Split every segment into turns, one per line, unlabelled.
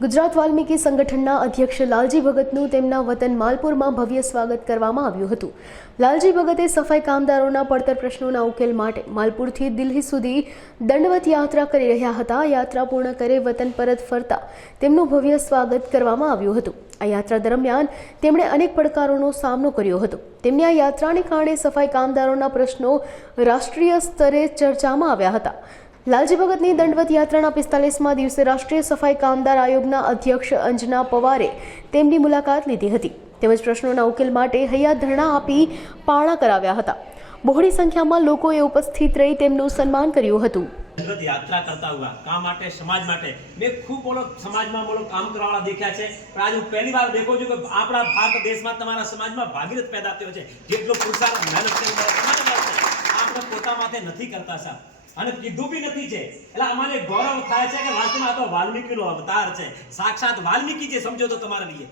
ગુજરાત વાલ્મીકી સંગઠનના અધ્યક્ષ લાલજી ભગતનું તેમના વતન માલપુરમાં ભવ્ય સ્વાગત કરવામાં આવ્યું હતું. લાલજી ભગતે સફાઈ કામદારોના પડતર પ્રશ્નોના ઉકેલ માટે માલપુરથી દિલ્હી સુધી દંડવત યાત્રા કરી રહ્યા હતા. યાત્રા પૂર્ણ કરી વતન પરત ફરતા તેમનું ભવ્ય સ્વાગત કરવામાં આવ્યું હતું. આ યાત્રા દરમિયાન તેમણે અનેક પડકારોનો સામનો કર્યો હતો. તેમની આ યાત્રાને કારણે સફાઈ કામદારોના પ્રશ્નો રાષ્ટ્રીય સ્તરે ચર્ચામાં આવ્યા હતા. લાલજી ભગતની દંડવત યાત્રાના પિસ્તાલીસમાં દિવસે રાષ્ટ્રીય સફાઈ કામદાર આયોગના અધ્યક્ષ અંજના પવારે તેમની મુલાકાત લીધી હતી. તેમજ પ્રશ્નોના ઉકેલ માટે હૈયા ધરણા આપી પાળા કરાવ્યા હતા. બહોળી સંખ્યામાં લોકોએ ઉપસ્થિત રહી તેમનું સન્માન કર્યું હતું.
દંડવત યાત્રા કરતા હુआ કામ માટે, સમાજ માટે. મેં ખૂબ બોલો સમાજમાં બોલો કામ કરવાવાળા દેખ્યા છે. પણ આજે હું પહેલી વાર દેખું છું કે આપણા ભારત દેશમાં તમારા સમાજમાં ભાગીરથ પેદા થયો છે. જેટલો પુરુષાર્થ, મહેનત કરી તમારે છે. આપણે પોતા માટે નથી કરતા સાહેબ. અને કીધું બી નથી છે. એટલે અમારે ગૌરવ થાય છે કે વાસ્તવમાં આ તો વાલ્મીકીનો અવતાર છે. સાક્ષાત વાલ્મીકી છે સમજો તો તમારા લીએ.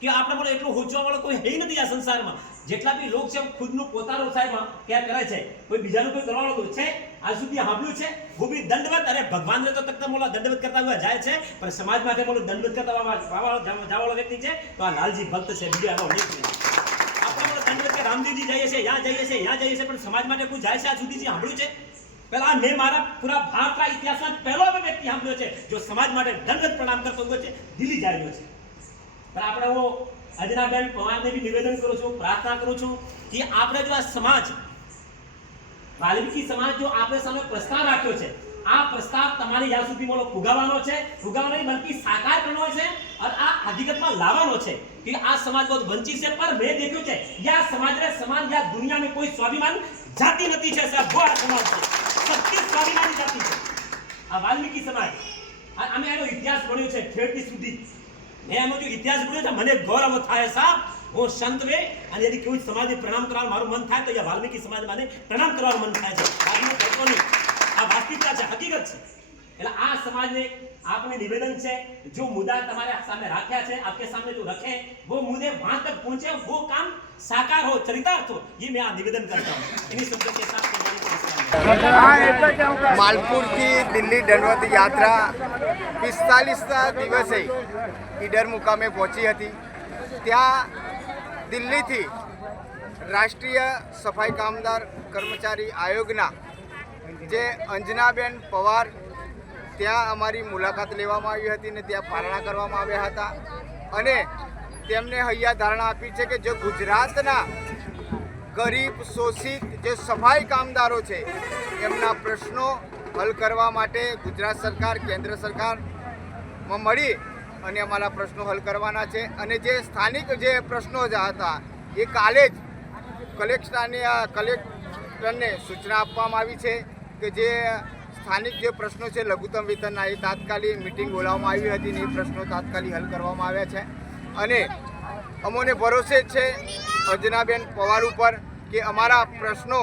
કે આપણે બોલો એટલું હોંચવા વાળો કોઈ હે નથી આ સંસારમાં. જેટલા બી લોક છે, ખુદનું પોતાનું સાહેબમાં ક્યાં કરે છે? કોઈ બીજાનું કોઈ કરવાનું તો છે? આ સુધી સાંભળ્યું છે? હું બી દંડવત અરે ભગવાન તો તક બોલો દંડવત કરતા હોય જાય છે, પણ સમાજ માટે મોલો દંડવત કરતા વાળો જાવાળો વ્યક્તિ છે, તો આ લાલજી ભક્ત છે, બીજો આનો નહીં. આપણે બોલો દંડવત રામદેવજી જઈએ છે, યા જઈએ છે, યા જઈએ છે, પણ સમાજ માટે કોઈ જાય છે આ સુધી સાંભળ્યું છે? પહેલા મેં મારા પૂરા ભારતના ઇતિહાસમાં પહેલો વ્યક્તિ સાંભળ્યો છે, જો સમાજ માટે દંડવત પ્રણામ કરતો હોય છે, દિલ્હી જાય છે. પણ આપણે હું અજનાબેન પવારને બી નિવેદન કરું છું, પ્રાર્થના કરું છું કે આપણે જો આ સમાજ, વાલ્મીકી સમાજ જો આપણે સામે પ્રસ્તાવ રાખ્યો છે, આ પ્રસ્તાવ તમારી જ્યાં સુધી બોલો ફુગાવાનો છે ફુગાવાનો નહીં, બલકી સાકાર કરવાનો છે અને આ હકીકતમાં લાવવાનો છે કે આ સમાજ બહુ વંચિત છે. પણ મેં દેખ્યું છે યા સમાજને સમાન યા દુનિયાને કોઈ સ્વાભિમાન જાતિ નથી છે સાહેબ બહુ સમાજ છે. સ્વાભિમાની જાતિ છે. આ વાલ્મીકી સમાજ. અમે એનો ઇતિહાસ ભણ્યો છે ખેડતી સુધી. મેં એનો જો ઇતિહાસ ભણ્યો છે, મને ગૌરવ થાય સાહેબ. હું સંત વે, અને यदि કોઈ સમાજને પ્રણામ કરવાનું મારું મન થાય તો અહીંયા વાલ્મીકી સમાજ માને પ્રણામ કરવાનું મન થાય છે. આ વાસ્તવિકતા છે, હકીકત છે. એટલે આ સમાજને આપણે નિવેદન છે જો મુદ્દા તમારે સામે રાખ્યા છે આપકે સામે जो रखे वो मुद्दे वहां तक पहुंचे वो काम साकार हो चरितार्थ हो ये मैं आ निवेदन करता हूं इन्हीं शब्दों के साथ मैं वाणी को विश्राम देता हूं।
માલપુરથી દિલ્હી દંડવત યાત્રા પિસ્તાલીસના દિવસે ઈડર મુકામે પહોંચી હતી ત્યાં દિલ્હીથી રાષ્ટ્રીય સફાઈ કામદાર કર્મચારી આયોગના જે અંજનાબેન પવાર ત્યાં અમારી મુલાકાત લેવામાં આવી હતી ને ત્યાં પારણા કરવામાં આવ્યા હતા. અને તેમને હૈયા ધારણા આપી છે કે જે ગુજરાતના ગરીબ, શોષિત જે સફાઈ કામદારો છે, એમના પ્રશ્નો હલ કરવા માટે ગુજરાત સરકાર, કેન્દ્ર સરકારમાં મળી અને અમારા પ્રશ્નો હલ કરવાના છે. અને જે સ્થાનિક જે પ્રશ્નો જ હતા, એ કાલે જ કલેક્ટરને કલેક્ટરને સૂચના આપવામાં આવી છે કે જે સ્થાનિક જે પ્રશ્નો છે, લઘુત્તમ વેતનના એ તાત્કાલિક મિટિંગ બોલાવવામાં આવી હતી ને એ પ્રશ્નો તાત્કાલિક હલ કરવામાં આવ્યા છે. અને અમોને ભરોસે છે અજનાબેન પવાર ઉપર કે અમારા પ્રશ્નો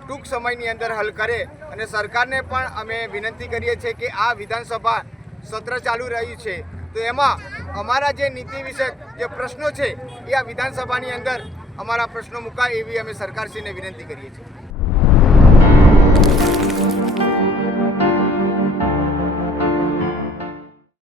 ટૂંક સમયની અંદર હલ કરે અને સરકારને પણ અમે વિનંતી કરીએ છીએ કે આ વિધાનસભા સત્ર ચાલુ રહ્યું છે. તો એમાં અમારા જે નીતિ વિષયક જે પ્રશ્નો છે, એ આ વિધાનસભાની અંદર અમારા પ્રશ્નો મુકાય એવી અમે સરકારશ્રીને વિનંતી કરીએ છીએ.